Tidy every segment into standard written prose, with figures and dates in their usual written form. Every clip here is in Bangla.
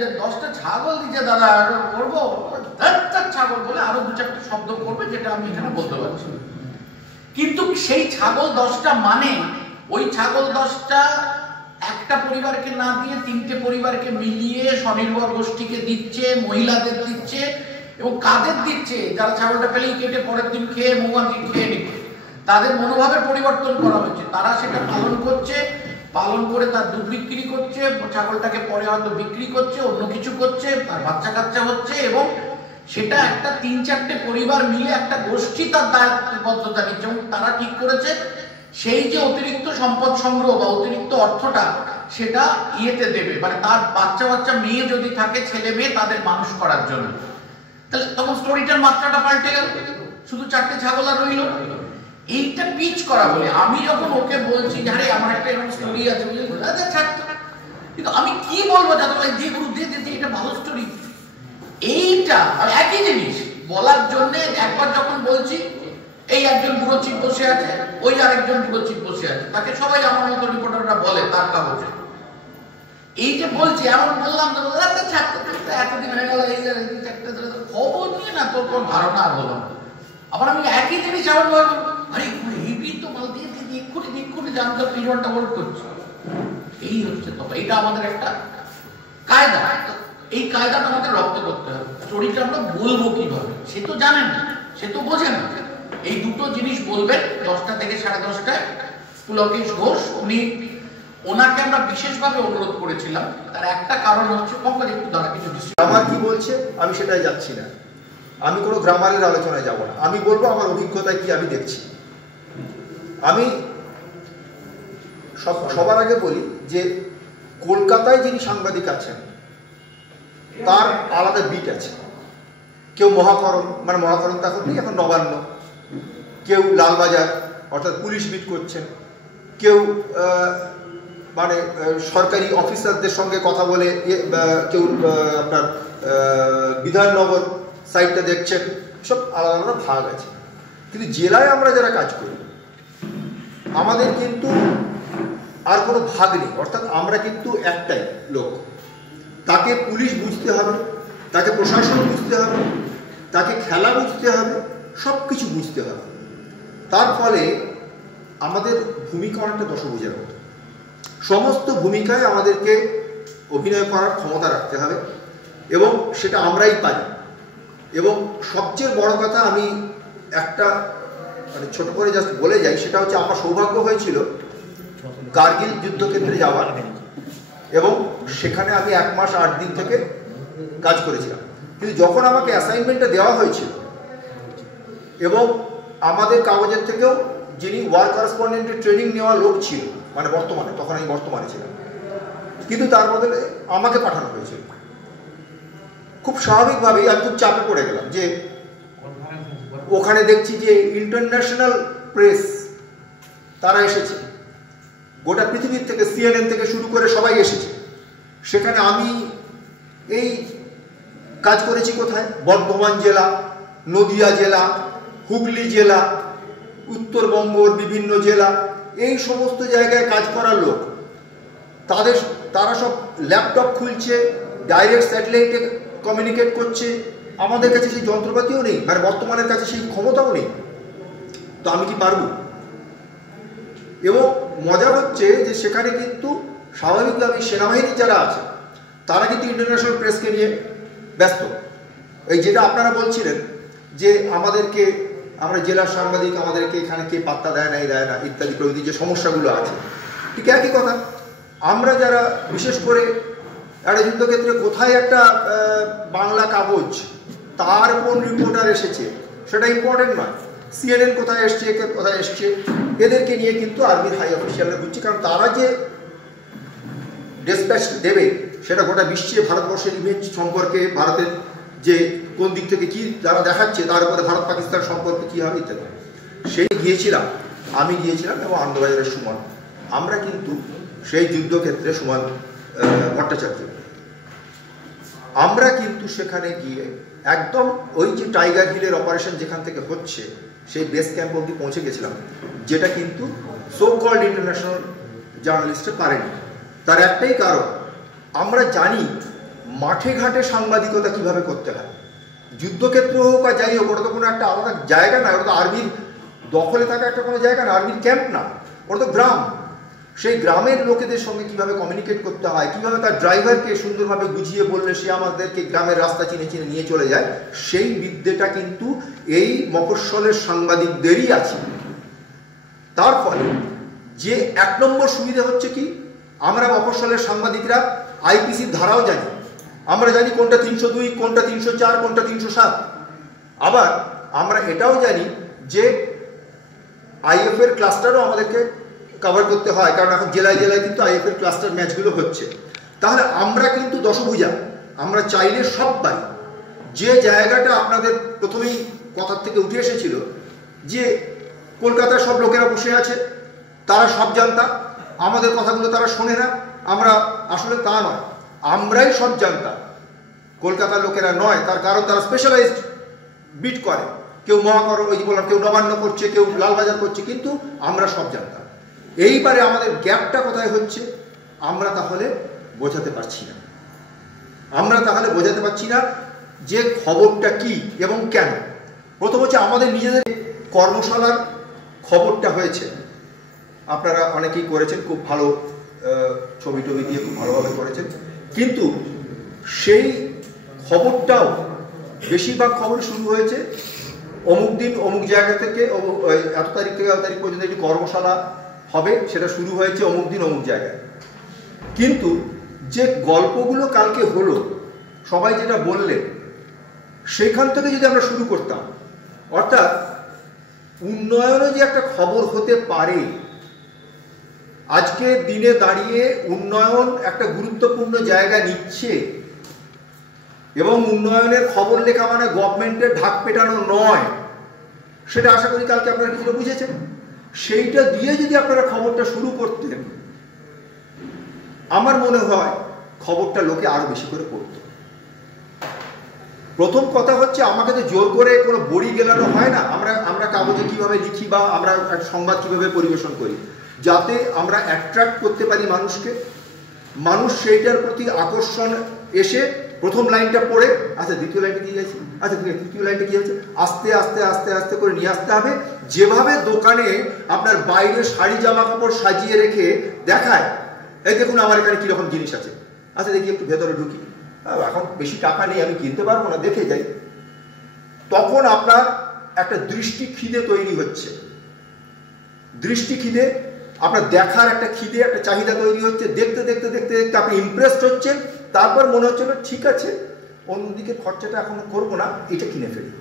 যে 10টা ছাগল দিচ্ছে দাদা করবো, ছাগল বলে আরো 2-4টা শব্দ করবে যেটা আমি এখানে বলতে পারছি। কিন্তু সেই ছাগল 10টা মানে ওই ছাগল 10টা একটা পরিবারকে না দিয়ে 3টে পরিবারকে মিলিয়ে স্বনির্ভর গোষ্ঠীকে দিচ্ছে, মহিলাদের দিচ্ছে, এবং কাদের দিচ্ছে? যারা ছাগলটা পেলেই কেটে পরের দিন খেয়ে মৌমাছি খেয়ে নিচ্ছে, তাদের মনোভাবের পরিবর্তন করা হচ্ছে। তারা সেটা পালন করছে, পালন করে তার দুধ বিক্রি করছে, ছাগলটাকে পরে হয়তো বিক্রি করছে, অন্য কিছু করছে, তার বাচ্চা কাচ্চা হচ্ছে, এবং সেটা একটা 3-4টে পরিবার মিলে একটা গোষ্ঠী তার দায়বদ্ধতা নিচ্ছে। এবং তারা ঠিক করেছে সেই যে অতিরিক্ত সম্পদ সংগ্রহ বা অতিরিক্ত অর্থটা সেটা ইয়েতে দেবে, মানে তার বাচ্চা মেয়ে যদি থাকে, ছেলে মেয়ে, তাদের মানুষ করার জন্য। তাহলে তখন স্টোরিটার মাত্রাটা পাল্টে গেল, শুধু 4টে ছাগল আর রইল। এইটা পিচ করা বলে আমি যখন ওকে বলছি যে আরে আমার একটা এরকম স্টোরি আছে, কিন্তু আমি কি বলবো যাতে যে গুরু দিয়ে এটা ভালো স্টোরি, এইটা একই জিনিস বলার জন্য একবার যখন বলছি এই একজন বুড়ো চিপ বসে আছে, ওই আরেকজন বুড়ো চিপ বসে আছে, তাকে সবাই আমার মতো রিপোর্টাররা বলে তার কাগজে, এই যে বলছি এমন বললাম তো এতদিন হয়ে গেল, এই খবর নিয়ে না তোর কোন ধারণা হলো। আবার আমি একই জিনিস আবার বলবো, আরে হেভি তো মাল দিয়ে এক্ষুনি জানতে পিরিয়ডটা হোল্ড করছি। এই হচ্ছে তো, এইটা আমাদের একটা কায়দা। এই কায়দাটা আমাদের রপ্ত করতে হবে। স্টোরিটা আমরা বলবো কিভাবে সে তো জানেন না, সে তো বোঝে না। এই দুটো জিনিস বলবেন 10টা থেকে 10:30টায়। পুলকেশ ঘোষ, ওনাকে আমরা বিশেষভাবে অনুরোধ করেছিলাম, তার একটা কারণ হচ্ছে পঙ্কজ একটু দ্বারা কিছু গ্রামার কি বলছে আমি সেটাই যাচ্ছি না, আমি কোনো গ্রামারের আলোচনায় যাব না। আমি বলবো আমার অভিজ্ঞতায় কি আমি দেখছি। আমি সবার আগে বলি যে কলকাতায় যিনি সাংবাদিক আছেন তার আলাদা বিট আছে। কেউ মহাকরণ, মানে মহাকরণ তখন নেই, এখন নবান্ন, কেউ লালবাজার অর্থাৎ পুলিশ বিট করছেন, কেউ মানে সরকারি অফিসারদের সঙ্গে কথা বলে, কেউ আপনার বিধাননগর সাইডটা দেখছেন, সব আলাদা আলাদা ভাগ আছে। কিন্তু জেলায় আমরা যারা কাজ করি আমাদের কিন্তু আর কোনো ভাগ নেই, অর্থাৎ আমরা কিন্তু একটাই লোক। তাকে পুলিশ বুঝতে হবে, তাকে প্রশাসন বুঝতে হবে, তাকে খেলা বুঝতে হবে, সব কিছু বুঝতে হবে। তার ফলে আমাদের ভূমিকা অনেকটা দশভুজের মতো। সমস্ত ভূমিকায় আমাদেরকে অভিনয় করার ক্ষমতা রাখতে হবে, এবং সেটা আমরাই পারি। এবং সবচেয়ে বড় কথা, আমি একটা মানে ছোট করে জাস্ট বলে যাই, সেটা হচ্ছে আমার সৌভাগ্য হয়েছিল কার্গিল যুদ্ধক্ষেত্রে যাওয়ার, এবং সেখানে আমি 1 মাস 8 দিন থেকে কাজ করেছিলাম। কিন্তু যখন আমাকে অ্যাসাইনমেন্টটা দেওয়া হয়েছিল, এবং আমাদের কাগজের থেকেও যিনি ওয়ার করেসপন্ডেন্টের ট্রেনিং নেওয়া লোক ছিল, মানে বর্তমানে, তখন আমি বর্তমানে ছিলাম, কিন্তু তার বদলে আমাকে পাঠানো হয়েছিল। খুব স্বাভাবিকভাবেই আমি খুব চাপে পড়ে গেলাম যে ওখানে দেখছি যে ইন্টারন্যাশনাল প্রেস তারা এসেছে, গোটা পৃথিবীর থেকে, CNN থেকে শুরু করে সবাই এসেছে। সেখানে আমি এই কাজ করেছি কোথায়? বর্ধমান জেলা, নদিয়া জেলা, হুগলি জেলা, উত্তরবঙ্গর বিভিন্ন জেলা, এই সমস্ত জায়গায় কাজ করার লোক। তারা সব ল্যাপটপ খুলছে, ডাইরেক্ট স্যাটেলাইটে কমিউনিকেট করছে। আমাদের কাছে সেই যন্ত্রপাতিও নেই, মানে বর্তমানের কাছে সেই ক্ষমতাও নেই। তো আমি কি পারবো? এবং মজা হচ্ছে যে সেখানে কিন্তু স্বাভাবিকভাবে সেনাবাহিনী যারা আছে তারা কিন্তু ইন্টারন্যাশনাল প্রেসকে নিয়ে ব্যস্ত। এই যেটা আপনারা বলছিলেন যে আমরা জেলার সাংবাদিক, আমাদেরকে এখানে কে পাত্তা দেয় না ইত্যাদি প্রভৃতি যে সমস্যাগুলো আছে, ঠিক একই কথা। আমরা যারা বিশেষ করে একটা যুদ্ধক্ষেত্রে কোথায় একটা বাংলা কাগজ, তার কোন রিপোর্টার এসেছে সেটা ইম্পর্টেন্ট নয়। CNN কোথায় এসছে, কোথায় এসছে, এদেরকে নিয়ে কিন্তু আর্মির হাই অফিসিয়ালরা বুঝছে। কারণ তারা যে ডেসপ্যাচ দেবে সেটা গোটা বিশ্বে ভারতবর্ষের ইমেজ সম্পর্কে, ভারতের যে কোন দিক থেকে কি যারা দেখাচ্ছে, তার উপরে ভারত পাকিস্তান সম্পর্কে কী হবে ইত্যাদি। আমি গিয়েছিলাম এবং আনন্দবাজারের সুমন, আমরা কিন্তু সেই যুদ্ধক্ষেত্রে সুমন ভট্টাচার্য, আমরা কিন্তু সেখানে গিয়ে একদম ওই যে টাইগার হিলের অপারেশন যেখান থেকে হচ্ছে সেই বেস ক্যাম্প অবধি পৌঁছে গেছিলাম, যেটা কিন্তু সো কল্ড ইন্টারন্যাশনাল জার্নালিস্টে পারেনি। তার একটাই কারণ, আমরা জানি মাঠে ঘাটে সাংবাদিকতা কিভাবে করতে হয়, যুদ্ধক্ষেত্র হোক আর যাই হোক, ওটা তো কোনো একটা আলাদা জায়গা না, ওটা তো আর্মির দখলে থাকা একটা কোনো জায়গা না, আর্মির ক্যাম্প না, ওটা তো গ্রাম। সেই গ্রামের লোকেদের সঙ্গে কিভাবে কমিউনিকেট করতে হয়, কিভাবে তার ড্রাইভারকে সুন্দরভাবে বুঝিয়ে বললে সে আমাদেরকে গ্রামের রাস্তা চিনে চিনে নিয়ে চলে যায়, সেই বিদ্যেটা কিন্তু এই মফস্বলের সাংবাদিকদেরই আছে। তার ফলে যে 1 নম্বর সুবিধা হচ্ছে কি, আমরা মফস্বলের সাংবাদিকরা আইপিসির ধারাও জানি, আমরা জানি কোনটা 302, কোনটা 304, কোনটা 307। আবার আমরা এটাও জানি যে আইএফ এর ক্লাস্টারও আমাদেরকে কভার করতে হয়, কারণ এখন জেলায় জেলায় কিন্তু আইএফ এর ক্লাস্টার ম্যাচগুলো হচ্ছে। তাহলে আমরা কিন্তু দশভুজা, আমরা চাইলে সব পাই। যে জায়গাটা আপনাদের প্রথমেই কথার থেকে উঠে এসেছিল যে কলকাতার সব লোকেরা বসে আছে, তারা সব জানতা, আমাদের কথাগুলো তারা শোনে না, আমরা আসলে তা নয়, আমরাই সব জানতা, কলকাতার লোকেরা নয়। তার কারণ তারা স্পেশালাইজড বিট করে, কেউ মহাকরণ, ওই বললাম, কেউ নবান্ন করছে, কেউ লালবাজার করছে, কিন্তু আমরা সব জানতাম। এইবারে আমাদের গ্যাপটা কোথায় হচ্ছে, আমরা তাহলে বোঝাতে পারছি না, যে খবরটা কি এবং কেন। প্রথম হচ্ছে আমাদের নিজেদের কর্মশালার খবরটা হয়েছে, আপনারা অনেকেই করেছেন, খুব ভালো ছবি টবি দিয়ে খুব ভালোভাবে করেছেন, কিন্তু সেই খবরটাও বেশিরভাগ খবর শুরু হয়েছে অমুক দিন অমুক জায়গা থেকে, এত তারিখ থেকে এত তারিখ পর্যন্ত একটি কর্মশালা হবে, সেটা শুরু হয়েছে অমুক দিন অমুক জায়গায়। কিন্তু যে গল্পগুলো কালকে হলো, সবাই যেটা বললেন, সেখান থেকে যদি আমরা শুরু করতাম, অর্থাৎ উন্নয়নে যে একটা খবর হতে পারে, আজকে দিনে দাঁড়িয়ে উন্নয়ন একটা গুরুত্বপূর্ণ জায়গা নিচ্ছে, এবং উন্নয়নের খবর লেখা মানে গভর্নমেন্টের ঢাক পেটানো নয়, সেটা আশা করি কালকে আপনারা কিছুটা বুঝেছেন। সেইটা দিয়ে যদি আপনারা খবরটা শুরু করতেন, আমার মনে হয় খবরটা লোকে আরো বেশি করে পড়ত। প্রথম কথা হচ্ছে, আমাকে তো জোর করে কোনো বড়ি গেলানো হয় না। আমরা কাগজে কিভাবে লিখি বা আমরা সংবাদ কিভাবে পরিবেশন করি, যাতে আমরা অ্যাট্রাক্ট করতে পারি মানুষকে, মানুষ সেইটার প্রতি আকর্ষণ এসে প্রথম লাইনটা পড়ে, আচ্ছা দ্বিতীয় লাইনটা কি যাচ্ছে, আচ্ছা তৃতীয় লাইনটা কি হচ্ছে, আস্তে আস্তে আস্তে আস্তে করে নিয়ে আসতে হবে। যেভাবে দোকানে আপনার বাইরে শাড়ি জামা কাপড় সাজিয়ে রেখে দেখায়, এই দেখুন আমার এখানে কিরকম জিনিস আছে, আচ্ছা দেখি একটু ভেতরে ঢুকি, এখন বেশি টাকা নেই, আমি কিনতে পারবো না, দেখে যাই, তখন আপনার একটা দৃষ্টি খিদে তৈরি হচ্ছে। দৃষ্টি খিদে, আপনার দেখার একটা খিদে, একটা চাহিদা তৈরি হচ্ছে। দেখতে দেখতে দেখতে দেখতে আপনি ইমপ্রেসড হচ্ছেন, তারপর মনে হচ্ছে না ঠিক আছে, অন্যদিকে খরচাটা এখন করবো না, এটা কিনে ফেলি।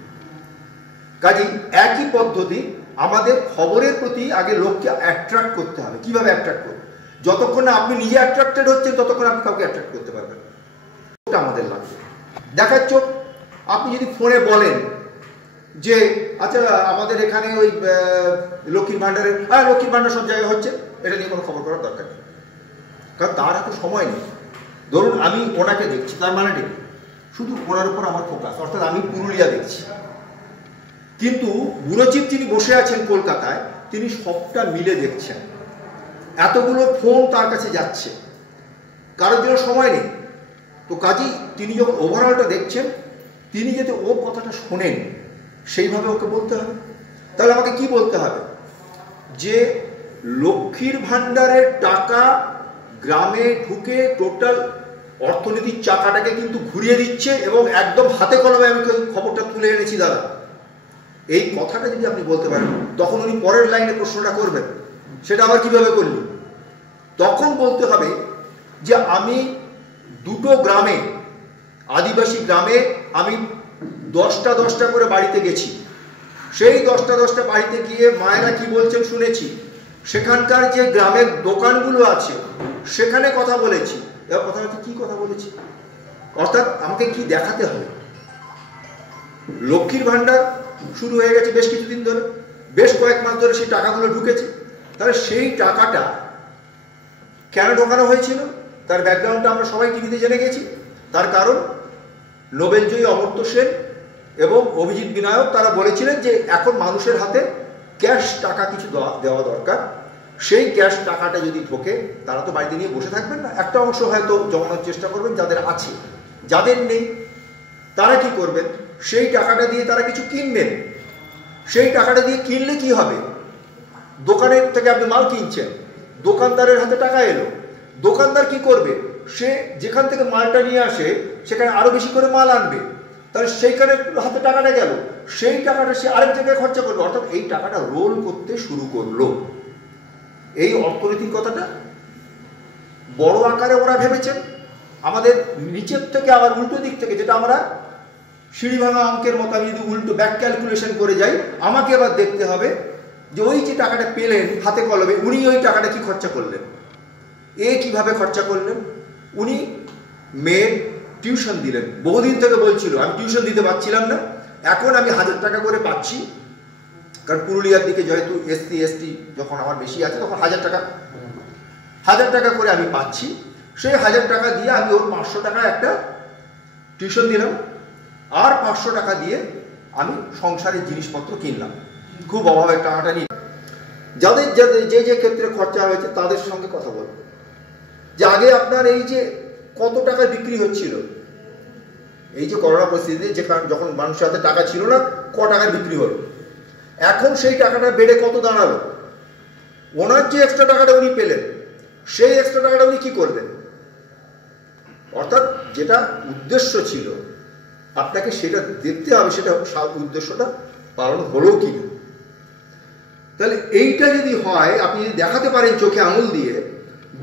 কাজেই একই পদ্ধতি, আমাদের খবরের প্রতি আগে লোককে অ্যাট্রাক্ট করতে হবে। কিভাবে অ্যাট্রাক্ট করবো? যতক্ষণ না আপনি নিজে অ্যাট্রাক্টেড হচ্ছেন, ততক্ষণ আপনি কাউকে অ্যাট্রাক্ট করতে পারবেন। ওটা আমাদের লাগবে। দেখার চোখ। আপনি যদি ফোনে বলেন যে আচ্ছা আমাদের এখানে ওই লক্ষ্মীর ভাণ্ডারের, লক্ষ্মীর ভাণ্ডার সব জায়গায় হচ্ছে, এটা নিয়ে কোনো খবর করার দরকার নেই, কারণ তার হাতে সময় নেই। ধরুন আমি ওনাকে দেখছি, তার মানে দেখি শুধু ওনার উপর আমার ফোকাস, অর্থাৎ আমি পুরুলিয়া দেখছি, কিন্তু বুড়োচিপ যিনি বসে আছেন কলকাতায়, তিনি সবটা মিলে দেখছেন। এতগুলো ফোন তার কাছে যাচ্ছে, কারোর জন্য সময় নেই। তো কাজেই তিনি যখন ওভারঅলটা দেখছেন, তিনি যাতে ওর কথাটা শোনেন, সেইভাবে ওকে বলতে হবে। তাহলে আমাকে কি বলতে হবে? যে লক্ষ্মীর ভাণ্ডারের টাকা গ্রামে ঢুকে টোটাল অর্থনীতির চাকাটাকে কিন্তু ঘুরিয়ে দিচ্ছে, এবং একদম হাতে কলমে আমি খবরটা তুলে এনেছি দাদা, এই কথাটা যদি আপনি বলতে পারেন, তখন উনি পরের লাইনে প্রশ্নটা করবেন, সেটা আবার কিভাবে করলি? তখন বলতে হবে যে আমি দুটো গ্রামে, আদিবাসী গ্রামে আমি 10টা করে বাড়িতে গেছি, সেই 10টা বাড়িতে গিয়ে মায়েরা কি বলছেন শুনেছি, সেখানকার যে গ্রামের দোকানগুলো আছে সেখানে কথা বলেছি। এবার কথা হচ্ছে কি কথা বলেছি, অর্থাৎ আমাকে কি দেখাতে হবে। লক্ষ্মীর ভাণ্ডার শুরু হয়ে গেছে বেশ কিছুদিন ধরে, বেশ কয়েক মাস ধরে সেই টাকাগুলো ঢুকেছে। তাহলে সেই টাকাটা কেন ঢোকানো হয়েছিল, তার ব্যাকগ্রাউন্ডটা আমরা সবাই টিভিতে জেনে গেছি। তার কারণ নোবেলজয়ী অমর্ত্য সেন এবং অভিজিৎ বিনায়ক তারা বলেছিলেন যে এখন মানুষের হাতে ক্যাশ টাকা কিছু দেওয়া দরকার। সেই ক্যাশ টাকাটা যদি ঢোকে, তারা তো বাড়িতে নিয়ে বসে থাকবেন না, একটা অংশ হয়তো জমানোর চেষ্টা করবেন যাদের আছে, যাদের নেই তারা কি করবেন, সেই টাকাটা দিয়ে তারা কিছু কিনবেন। সেই টাকাটা দিয়ে কিনলে কি হবে, দোকানের থেকে আপনি মাল কিনছেন, দোকানদারের হাতে টাকা এলো, দোকানদার কি করবে, সে যেখান থেকে মালটা নিয়ে আসে সেখানে আরো বেশি করে মাল আনবে, তাহলে সেইখানে হাতে টাকাটা গেল, সেই টাকাটা সে আরেক জায়গায় খরচা করবে, অর্থাৎ এই টাকাটা রোল করতে শুরু করলো। এই অর্থনৈতিক কথাটা বড় আকারে ওরা ভেবেছেন। আমাদের নিচের থেকে আবার উল্টো দিক থেকে, যেটা আমরা সিঁড়ি ভাঙা অঙ্কের মতো আমি যদি উল্টো ব্যাক ক্যালকুলেশন করে যাই, আমাকে আবার দেখতে হবে যে ওই যে টাকাটা পেলেন হাতে কলমে, উনি ওই টাকাটা কি খরচা করলেন, কিভাবে খরচা করলেন। উনি মেয়ের টিউশন দিলেন, বহুদিন থেকে বলছিল আমি টিউশন দিতে পারছিলাম না, এখন আমি 1000 টাকা করে পাচ্ছি, কারণ পুরুলিয়ার দিকে যেহেতু SC ST যখন আমার বেশি আছে তখন 1000 টাকা করে আমি পাচ্ছি। সেই 1000 টাকা দিয়ে আমি ওর 500 টাকা একটা টিউশন দিলাম, আর 500 টাকা দিয়ে আমি সংসারের জিনিসপত্র কিনলাম, খুব অভাবের টাকাটা নিয়ে। যাদের যাদের যে ক্ষেত্রে খরচা হয়েছে তাদের সঙ্গে কথা বলবো যে আগে আপনার এই যে কত টাকা বিক্রি হচ্ছিল, এই যে করোনা পরিস্থিতিতে যেখানে যখন মানুষের হাতে টাকা ছিল না, ক টাকার বিক্রি হলো, এখন সেই টাকাটা বেড়ে কত দাঁড়ালো। ওনার যে এক্সট্রা টাকাটা উনি পেলেন, সেই এক্সট্রা টাকাটা উনি কি করবেন, অর্থাৎ যেটা উদ্দেশ্য ছিল আপনাকে সেটা দেখতে হবে, সেটা উদ্দেশ্যটা পালন হলো কি না। তাহলে এইটা যদি হয়, আপনি যদি দেখাতে পারেন চোখে আঙুল দিয়ে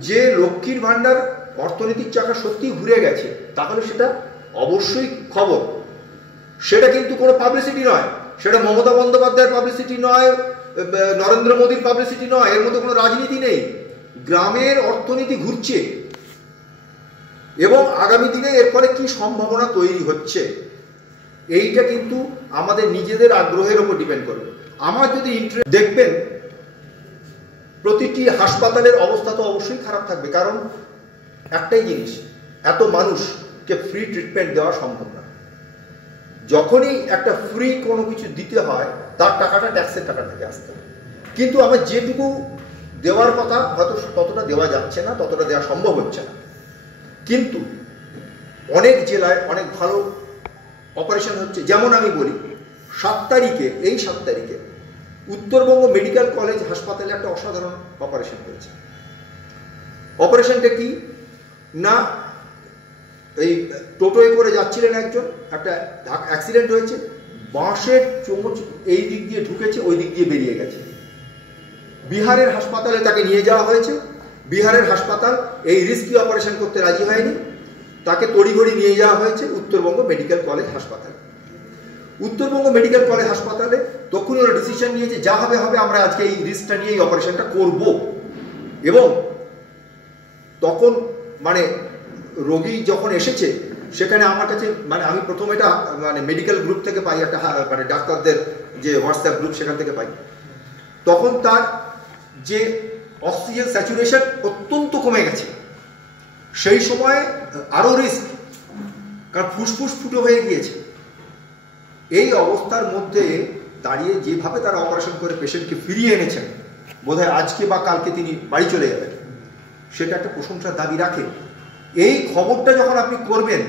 যে লক্ষ্মীর ভাণ্ডার অর্থনৈতিক চাকা সত্যি ঘুরে গেছে, তাহলে সেটা অবশ্যই খবর। সেটা কিন্তু কোনো পাবলিসিটি নয়, সেটা মমতা বন্দ্যোপাধ্যায়ের পাবলিসিটি নয়, নরেন্দ্র মোদীর পাবলিসিটি নয়, এর মধ্যে কোনো রাজনীতি নেই। গ্রামের অর্থনীতি ঘুরছে এবং আগামী দিনে এর ফলে কি সম্ভাবনা তৈরি হচ্ছে, এইটা কিন্তু আমাদের নিজেদের আগ্রহের উপর ডিপেন্ড করবে। আমার যদি ইন্টারেস্ট, দেখবেন প্রতিটি হাসপাতালের অবস্থা তো অবশ্যই খারাপ থাকবে, কারণ একটাই জিনিস, এত মানুষকে ফ্রি ট্রিটমেন্ট দেওয়া সম্ভব না। যখনই একটা ফ্রি কোনো কিছু দিতে হয় তার টাকাটা ট্যাক্সের টাকা থেকে আসতে হবে, কিন্তু আমার যেটুকু দেওয়ার কথা হয়তো ততটা দেওয়া যাচ্ছে না, ততটা দেওয়া সম্ভব হচ্ছে না। কিন্তু অনেক জেলায় অনেক ভালো অপারেশন হচ্ছে। যেমন আমি বলি, 7 তারিখে, এই 7 তারিখে উত্তরবঙ্গ মেডিকেল কলেজ হাসপাতালে একটা অসাধারণ অপারেশন হয়েছে। অপারেশনটা কি না, এই টোটোয় করে যাচ্ছিলেন একজন, একটা অ্যাক্সিডেন্ট হয়েছে, বাঁশের চোঁচ এই দিক দিয়ে ঢুকেছে, ওই দিক দিয়ে বেরিয়ে গেছে। বিহারের হাসপাতালে তাকে নিয়ে যাওয়া হয়েছে, বিহারের হাসপাতাল এই রিস্কি অপারেশন করতে রাজি হয়নি, তাকে তড়িঘড়ি নিয়ে যাওয়া হয়েছে উত্তরবঙ্গ মেডিকেল কলেজ হাসপাতালে। উত্তরবঙ্গ মেডিকেল কলেজ হাসপাতালে তখনই ওরা ডিসিশন নিয়েছে যা হবে হবে, আমরা আজকে এই রিস্কটা নিয়ে এই অপারেশনটা করব। এবং তখন মানে রোগী যখন এসেছে সেখানে আমার কাছে, মানে আমি প্রথম এটা মানে মেডিকেল গ্রুপ থেকে পাই, একটা মানে ডাক্তারদের যে হোয়াটসঅ্যাপ গ্রুপ সেখান থেকে পাই, তখন তার যে অক্সিজেন স্যাচুরেশন অত্যন্ত কমে গেছে। সেই সময় আরো রিস্ক, কারণ ফুসফুস ফুটো হয়ে গিয়েছে। এই অবস্থার মধ্যে দাঁড়িয়ে যেভাবে তারা অপারেশন করে পেশেন্টকে ফিরিয়ে এনেছেন, বোধহয় আজকে বা কালকে তিনি বাড়ি চলে যাবেন, সেটা একটা প্রশংসার দাবি রাখে। এই খবরটা যখন আপনি করবেন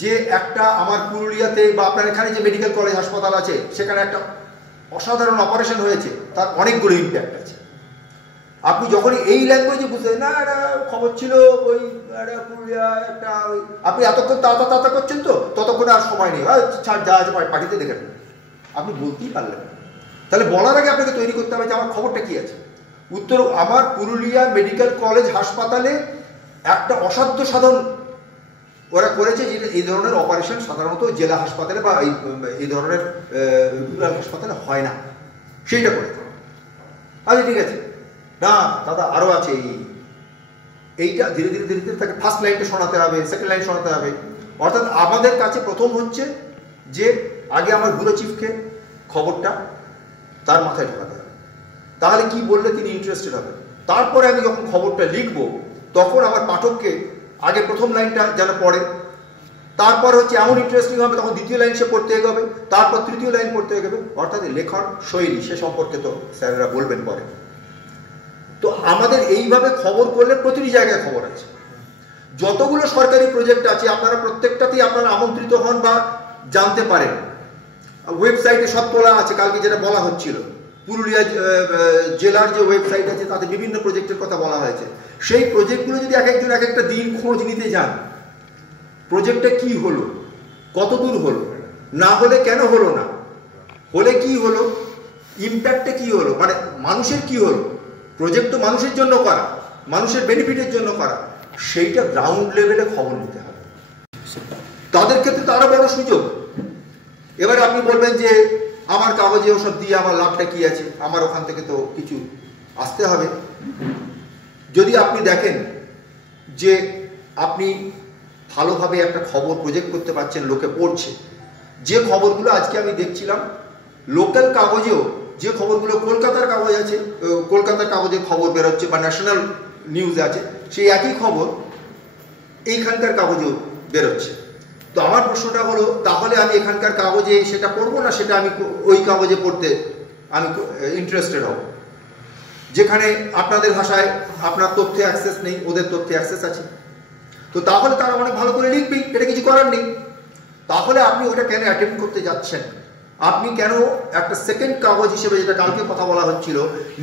যে একটা আমার পুরুলিয়াতে বা আপনার এখানে যে মেডিকেল কলেজ হাসপাতাল আছে সেখানে একটা অসাধারণ অপারেশন হয়েছে, তার অনেকগুলো ইম্প্যাক্ট আছে। আপনি যখনই এই ল্যাঙ্গুয়েজে বুঝতে না একটা খবর ছিল ওই পুরুলিয়া একটা, আপনি এতক্ষণ তাতা করছেন তো, ততক্ষণ আর সময় নেই, ছাড় যা আছে পার্টিতে দেখে নেবেন, আপনি বলতেই পারলেন। তাহলে বলার আগে আপনাকে তৈরি করতে হবে যে আমার খবরটা কি আছে। আমার পুরুলিয়া মেডিকেল কলেজ হাসপাতালে একটা অসাধ্য সাধন ওরা করেছে, যেটা এই ধরনের অপারেশন সাধারণত জেলা হাসপাতালে বা এই ধরনের রুরাল হাসপাতালে হয় না, সেইটা করেছে। আচ্ছা ঠিক আছে, না দাদা আরো আছে, এইটা ধীরে ধীরে ধীরে ধীরে তাকে ফার্স্ট লাইনটা শোনাতে হবে, সেকেন্ড লাইন শোনাতে হবে। অর্থাৎ আমাদের কাছে প্রথম হচ্ছে যে আগে আমার ব্যুরো চিফকে খবরটা তার মাথায় ঢোকাতে হবে, তাহলে কি বললে তিনি ইন্টারেস্টেড হবে। তারপরে আমি যখন খবরটা লিখবো তখন আমার পাঠককে আগে প্রথম লাইনটা যেন পড়ে, তারপর হচ্ছে এমন ইন্টারেস্টিং হবে তখন দ্বিতীয় লাইন সে পড়তে এগোবে, তারপর তৃতীয় লাইন পড়তে এগোবে। অর্থাৎ লেখন শৈলী সে সম্পর্কে তো স্যারেরা বলবেন পরে। তো আমাদের এইভাবে খবর করলে প্রতিটি জায়গায় খবর আছে। যতগুলো সরকারি প্রজেক্ট আছে আপনারা প্রত্যেকটাতেই আপনারা আমন্ত্রিত হন বা জানতে পারেন। ওয়েবসাইটে সব তোলা আছে, কালকে যেটা বলা হচ্ছিল পুরুলিয়া জেলার যে ওয়েবসাইট আছে তাতে বিভিন্ন প্রজেক্টের কথা বলা হয়েছে। সেই প্রজেক্টগুলো যদি এক একজন এক একটা দিন খোঁজ নিতে যান, প্রজেক্টটা কি হলো, কত দূর হলো, না হলে কেন হলো না, হলে কি হলো, ইম্প্যাক্টে কি হলো, মানে মানুষের কি হলো, প্রজেক্ট তো মানুষের জন্য করা, মানুষের বেনিফিটের জন্য করা, সেইটা গ্রাউন্ড লেভেলে খবর নিতে হবে। তাদের ক্ষেত্রে তো আরো বড় সুযোগ। এবার আপনি বলবেন যে আমার কাগজে ওসব দিয়ে আমার লাভটা কি আছে, আমার ওখান থেকে তো কিছু আসতে হবে। যদি আপনি দেখেন যে আপনি ভালোভাবে একটা খবর প্রজেক্ট করতে পারছেন, লোকে পড়ছে, যে খবরগুলো আজকে আমি দেখছিলাম লোকাল কাগজেও যে খবরগুলো কলকাতার কাগজ আছে, কলকাতার কাগজে খবর বেরোচ্ছে বা ন্যাশনাল নিউজ আছে, সেই একই খবর এইখানকার কাগজেও বেরোচ্ছে। তো আমার প্রশ্নটা হলো, তাহলে আমি এখানকার কাগজে সেটা পড়বো না সেটা আমি ওই কাগজে পড়তে আমি ইন্টারেস্টেড হব, যেখানে আপনাদের ভাষায় আপনার তথ্যে অ্যাক্সেস নেই, ওদের তথ্যে অ্যাক্সেস আছে। তো তাহলে তারা অনেক ভালো করে লিখবেই, এটা কিছু করার নেই। তাহলে আপনি ওটা কেন অ্যাটেম্প করতে যাচ্ছেন? আপনি কেন একটা সেকেন্ড কাগজ হিসেবে, যেটা কালকে কথা বলা হচ্ছিল,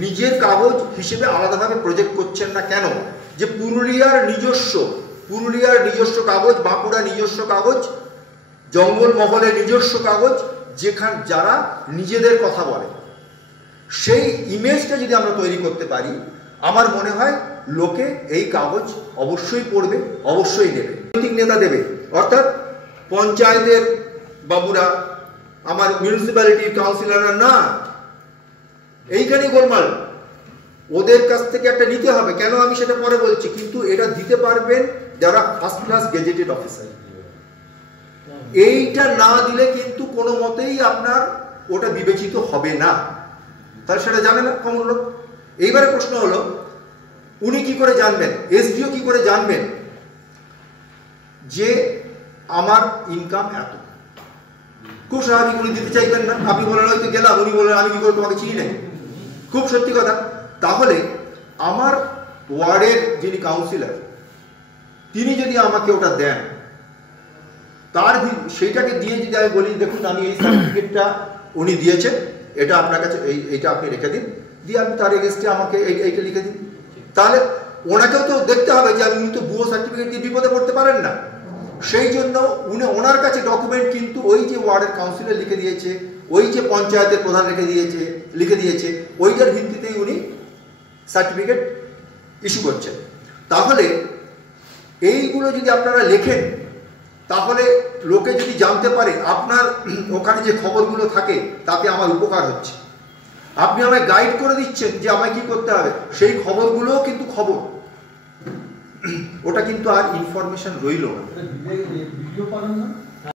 নিজের কাগজ হিসেবে আলাদাভাবে প্রজেক্ট করছেন না কেন? যে পুরুলিয়ার নিজস্ব কাগজ, বাঁকুড়া নিজস্ব কাগজ, জঙ্গলমহলের নিজস্ব কাগজ, যারা নিজেদের কথা বলে, সেই ইমেজটা যদি আমরা তৈরি করতে পারি, আমার মনে হয় লোকে এই কাগজ অবশ্যই পড়বে, অবশ্যই নেবে। রাজনৈতিক নেতা দেবে, অর্থাৎ পঞ্চায়েতের বাবুরা, আমার মিউনিসিপ্যালিটির কাউন্সিলররা না, এইখানেই গোলমাল। ওদের কাছ থেকে একটা নিতে হবে, কেন আমি সেটা পরে বলছি, কিন্তু এটা দিতে পারবেন যারা ফার্স্ট ক্লাস গেজেটেড অফিসার। এইটা না দিলে কিন্তু কোনো মতেই আপনার ওটা বিবেচিত হবে না। তাহলে সেটা জানে না কমন লোক। এইবারে প্রশ্ন হলো, উনি কি করে জানবেন, এসডিও কি করে জানবেন যে আমার ইনকাম এত? খুব স্বাভাবিক, উনি দিতে চাইবেন না। আপনি বলেন হয়তো গেলাম, উনি বলেন আমি কি করে তোমাকে চিনি নাই, খুব সত্যি কথা। তাহলে আমার ওয়ার্ডের যিনি কাউন্সিলর, তিনি যদি আমাকে ওটা দেন, তার সেইটাকে দিয়ে যদি আমি বলি দেখুন আমি এই সার্টিফিকেটটা উনি দিয়েছেন, এটা আপনার কাছে এইটা আপনি রেখে দিন, দিয়ে আপনি তার এগেস্টে আমাকে এইটা লিখে দিন, তাহলে ওনাকেও তো দেখতে হবে যে উনি তো ভুয়ো সার্টিফিকেট দিয়ে বিপদে পড়তে পারেন না। সেই জন্য ওনার কাছে ডকুমেন্ট কিন্তু ওই যে ওয়ার্ডের কাউন্সিলর লিখে দিয়েছে, ওই যে পঞ্চায়েতের প্রধান লিখে দিয়েছে, ওইটার ভিত্তিতেই উনি সার্টিফিকেট ইস্যু করছেন। তাহলে এইগুলো যদি আপনারা লেখেন, তাহলে লোকে যদি জানতে পারে আপনার ওখানে যে খবরগুলো থাকে তাতে আমার উপকার হচ্ছে, আপনি আমায় গাইড করে দিচ্ছেন যে আমায় কি করতে হবে, সেই খবরগুলোও কিন্তু খবর, ওটা কিন্তু আর ইনফরমেশন রইল না।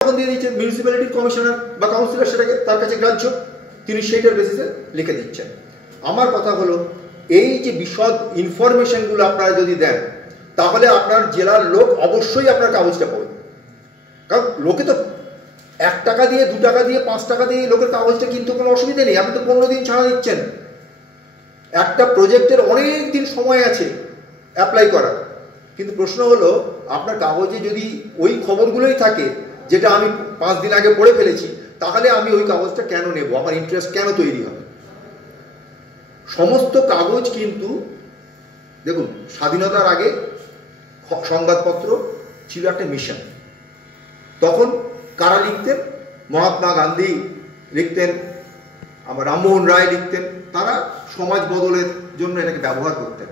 এখন দিয়ে দিচ্ছেন মিউনিসিপ্যালিটির কমিশনার বা কাউন্সিলর, সেটাকে তার কাছে গ্রাহ্য, তিনি সেইটার বেসিসে লিখে দিচ্ছেন। আমার কথা হলো, এই যে বিশদ ইনফরমেশনগুলো আপনারা যদি দেন, তাহলে আপনার জেলার লোক অবশ্যই আপনার কাগজটা পাবে। কারণ লোকে তো 1 টাকা দিয়ে, 2 টাকা দিয়ে, 5 টাকা দিয়ে লোকের কাগজটা কিন্তু কোনো অসুবিধা নেই। আপনি তো 15 দিন ছাড়া দিচ্ছেন, একটা প্রজেক্টের অনেক দিন সময় আছে অ্যাপ্লাই করার। কিন্তু প্রশ্ন হলো, আপনার কাগজে যদি ওই খবরগুলোই থাকে যেটা আমি 5 দিন আগে পড়ে ফেলেছি, তাহলে আমি ওই কাগজটা কেন নেব, আমার ইন্টারেস্ট কেন তৈরি হবে? সমস্ত কাগজ কিন্তু দেখুন, স্বাধীনতার আগে সংবাদপত্র ছিল একটা মিশন। তখন কারা লিখতেন? মহাত্মা গান্ধী লিখতেন, আমার রামমোহন রায় লিখতেন, তারা সমাজ বদলের জন্য এটাকে ব্যবহার করতেন।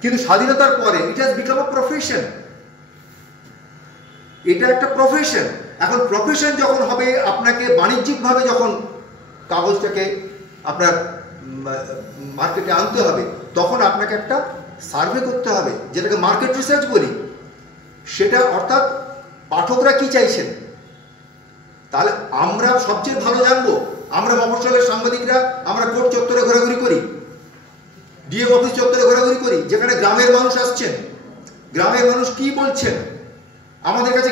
কিন্তু স্বাধীনতার পরে it has become a profession, এটা একটা প্রফেশন। এখন প্রফেশন যখন হবে, আপনাকে বাণিজ্যিকভাবে যখন কাগজটাকে আপনার মার্কেটে আনতে হবে, তখন আপনাকে একটা সার্ভে করতে হবে, যেটাকে মার্কেট রিসার্চ বলি। সেটা অর্থাৎ পাঠকরা কি চাইছেন, তাহলে আমরা সবচেয়ে ভালো জানবো। আমরা মফস্বলের সাংবাদিকরা আমরা কোর্ট চত্বরে ঘোরাঘুরি করি, ডিএম অফিস চত্বরে ঘোরাঘুরি করি, যেখানে গ্রামের মানুষ আসছেন, গ্রামের মানুষ কি বলছেন আমাদের কাছে।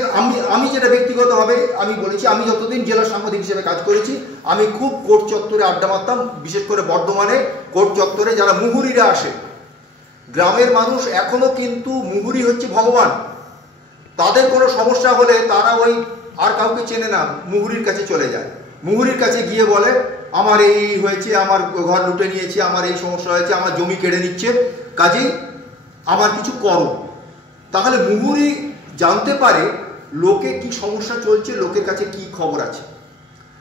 আমি যেটা ব্যক্তিগতভাবে আমি বলেছি, আমি যতদিন জেলা সাংবাদিক হিসেবে কাজ করেছি, আমি খুব কোর্ট চত্বরে আড্ডা মারতাম, বিশেষ করে বর্ধমানে কোর্ট চত্বরে যারা মুহুরিরা আসে, গ্রামের মানুষ এখনো কিন্তু মুহুরি হচ্ছে ভগবান। তাদের কোনো সমস্যা হলে তারা ওই আর কাউকে চেনে না, মুহুরির কাছে চলে যায়। মুহুরির কাছে গিয়ে বলে আমার এই হয়েছে, আমার ঘর লুটে নিয়েছে, আমার এই সমস্যা হয়েছে, আমার জমি কেড়ে নিচ্ছে, কাজেই আমার কিছু করো। তাহলে মুহুরি জানতে পারে লোকে কি সমস্যা চলছে, লোকের কাছে কি খবর আছে।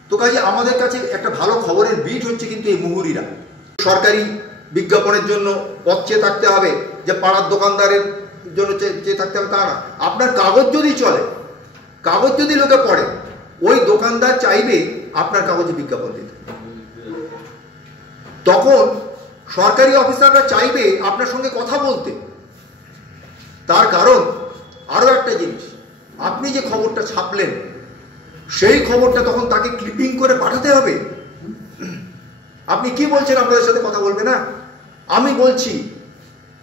তো কাজে আমাদের কাছে একটা ভালো খবরের বিট হচ্ছে কিন্তু এই মুহুরিরা। সরকারি বিজ্ঞাপনের জন্য পথ চেয়ে থাকতে হবে, যে পাড়ার দোকানদারের জন্য চেয়ে থাকতে হবে তা না। আপনার কাগজ যদি চলে, কাগজ যদি লোকে পড়ে, ওই দোকানদার চাইবে আপনার কাগজে বিজ্ঞাপন দিতে। তখন সরকারি অফিসাররা চাইবে আপনার সঙ্গে কথা বলতে। তার কারণ আরো একটা জিনিস, আপনি যে খবরটা ছাপলেন সেই খবরটা তখন তাকে ক্লিপিং করে পাঠাতে হবে। আপনি কি বলছেন আপনাদের সাথে কথা বলবে না? আমি বলছি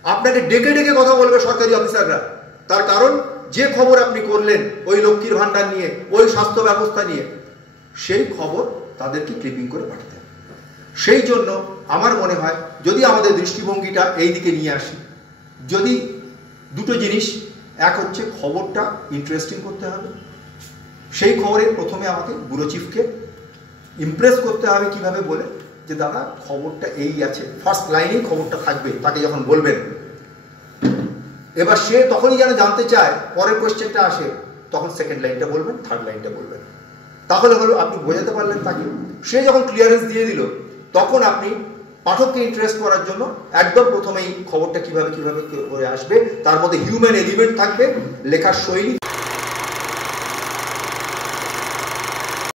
আপনাকে ডেকে ডেকে কথা বলবে সরকারি অফিসাররা। তার কারণ যে খবর আপনি করলেন ওই লক্ষ্মীর ভান্ডার নিয়ে, ওই স্বাস্থ্য ব্যবস্থা নিয়ে, সেই খবর তাদেরকে ক্লিপিং করে পাঠাতে হবে। সেই জন্য আমার মনে হয় যদি আমাদের দৃষ্টিভঙ্গিটা এই দিকে নিয়ে আসি, যদি দুটো জিনিস, এক হচ্ছে খবরটা ইন্টারেস্টিং করতে হবে। সেই খবরে প্রথমে আমাকে ব্যুরো চিফকে ইমপ্রেস করতে হবে কিভাবে বলে, যে দাদা খবরটা এই আছে, ফার্স্ট লাইনেই খবরটা থাকবে তাকে যখন বলবেন। এবার সে তখনই যেন জানতে চায়, পরের কোয়েশ্চেনটা আসে, তখন সেকেন্ড লাইনটা বলবেন, থার্ড লাইনটা বলবেন। তাহলে হলো আপনি বোঝাতে পারলেন তাকে। সে যখন ক্লিয়ারেন্স দিয়ে দিল, তখন আপনি পাঠককে ইন্টারেস্ট করার জন্য একদম প্রথমেই খবরটা কিভাবে কিভাবে করে আসবে, তার মধ্যে হিউম্যান এলিমেন্ট থাকবে, লেখার শৈলী